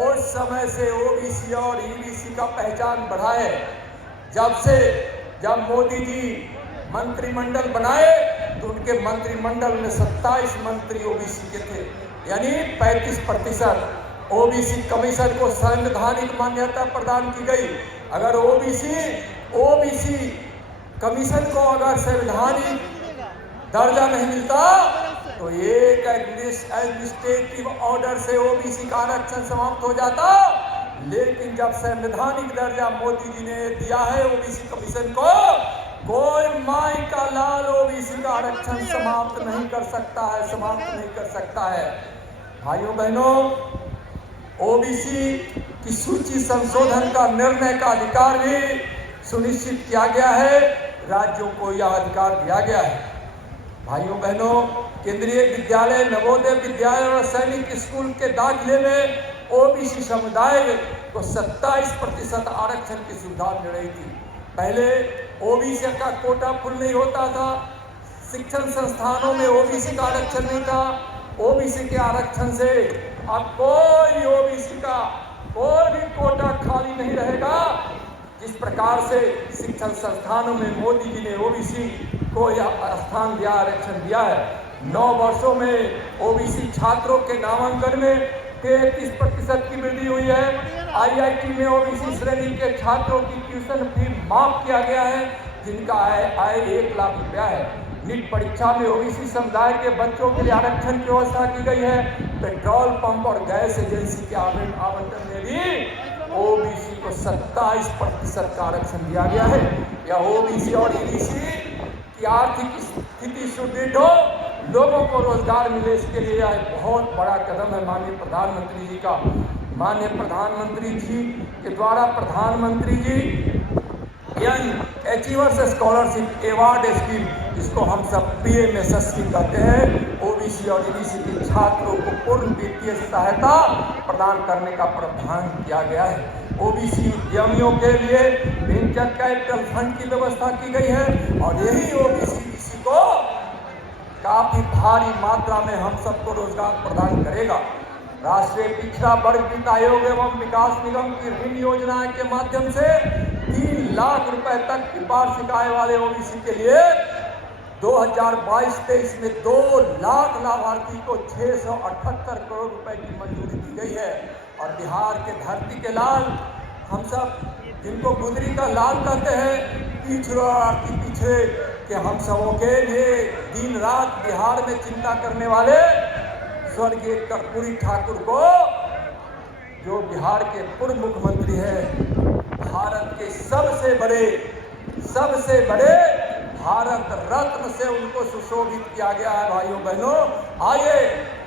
उस समय से ओबीसी और ईबीसी का पहचान बढ़ा है। जब मोदी जी मंत्रिमंडल बनाए तो उनके मंत्रिमंडल में 27 मंत्री ओबीसी के थे, यानी 35%। ओबीसी कमीशन को संवैधानिक मान्यता प्रदान की गई। अगर ओबीसी कमीशन को अगर संवैधानिक दर्जा नहीं मिलता तो एक एडमिनिस्ट्रेटिव ऑर्डर से ओबीसी का आरक्षण समाप्त हो जाता। लेकिन जब संवैधानिक दर्जा मोदी जी ने दिया है ओबीसी कमीशन को, कोई माई का लाल ओबीसी का आरक्षण समाप्त नहीं कर सकता है। भाइयों बहनों, ओबीसी की सूची संशोधन का निर्णय का अधिकार भी सुनिश्चित किया गया है। राज्यों को यह अधिकार दिया गया है। भाइयों बहनों, केंद्रीय विद्यालय, नवोदय विद्यालय और सैनिक स्कूल के दाखिले में ओबीसी समुदाय को 27% आरक्षण की सुविधा मिल रही थी। पहले ओबीसी का कोटा फुल नहीं होता था, शिक्षण संस्थानों में ओबीसी का आरक्षण नहीं था। ओबीसी के आरक्षण से अब कोई ओबीसी का कोई भी कोटा खाली नहीं रहेगा। जिस प्रकार से शिक्षण संस्थानों में मोदी जी ने ओबीसी को यह स्थान दिया, आरक्षण दिया है। 9 वर्षों में ओबीसी छात्रों के नामांकन में 33% की वृद्धि हुई है। आईआईटी में ओबीसी श्रेणी के छात्रों की ट्यूशन फी माफ किया गया है, जिनका आय 1 लाख रुपया है। नीट परीक्षा में ओबीसी समुदाय के बच्चों के लिए आरक्षण की व्यवस्था की गई है। पेट्रोल पंप और गैस एजेंसी के आवंटन में भी ओबीसी को 27% का आरक्षण दिया गया है। यह ओबीसी और ईबीसी की आर्थिक स्थिति सुदृढ़ हो, लोगों को रोजगार मिले, इसके लिए यह बहुत बड़ा कदम है माननीय प्रधानमंत्री जी का। माननीय प्रधानमंत्री जी के द्वारा प्रधानमंत्री ji young achievers scholarship award scheme, जिसको हम सब पीएमएसएससी कहते हैं, ओबीसी और ईबीसी के छात्रों को पूर्ण वित्तीय सहायता प्रदान करने का प्रावधान किया गया है। ओबीसी उद्यमियों के लिए वेंचर कैपिटल फंड की व्यवस्था की गई है और यही ओबीसी को काफी भारी मात्रा में हम सबको रोजगार प्रदान करेगा। राष्ट्रीय पिछड़ा वर्ग वित्त आयोग एवं विकास निगम की ऋण योजना के माध्यम से 3 लाख रुपए तक की वार्षिक आय वाले ओबीसी के लिए 2022-23 में 2 लाख लाभार्थी को 678 करोड़ रुपए की मंजूरी दी गई है। और बिहार के धरती के लाल, हम सब जिनको गुदरी का लाल कहते हैं, पिछड़े कि हम सबों के लिए दिन रात बिहार में चिंता करने वाले स्वर्गीय कर्पूरी ठाकुर को, जो बिहार के पूर्व मुख्यमंत्री हैं, भारत के सबसे बड़े भारत रत्न से उनको सुशोभित किया गया है। भाइयों बहनों, आइए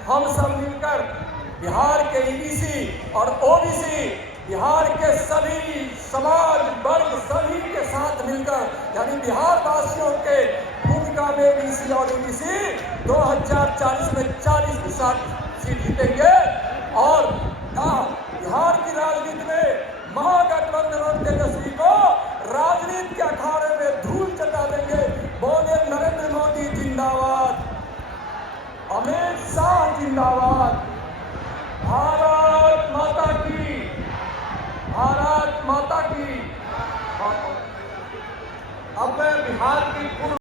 हम सब मिलकर बिहार के ईबीसी और ओबीसी, बिहार के सभी समाज वर्ग सभी के साथ मिलकर, यानी बिहार वासियों के भूमिका में ईबीसी और ओबीसी 2040 में 40% सीट जीतेंगे और बिहार की राजनीति में महागठबंधन और तेजस्वी को राजनीति के अखाड़े में धूल चटा देंगे। बोले नरेंद्र मोदी जिंदाबाद, अमित शाह जिंदाबाद, भारत माता की, भारत माता की। अब मैं बिहार की पूर्व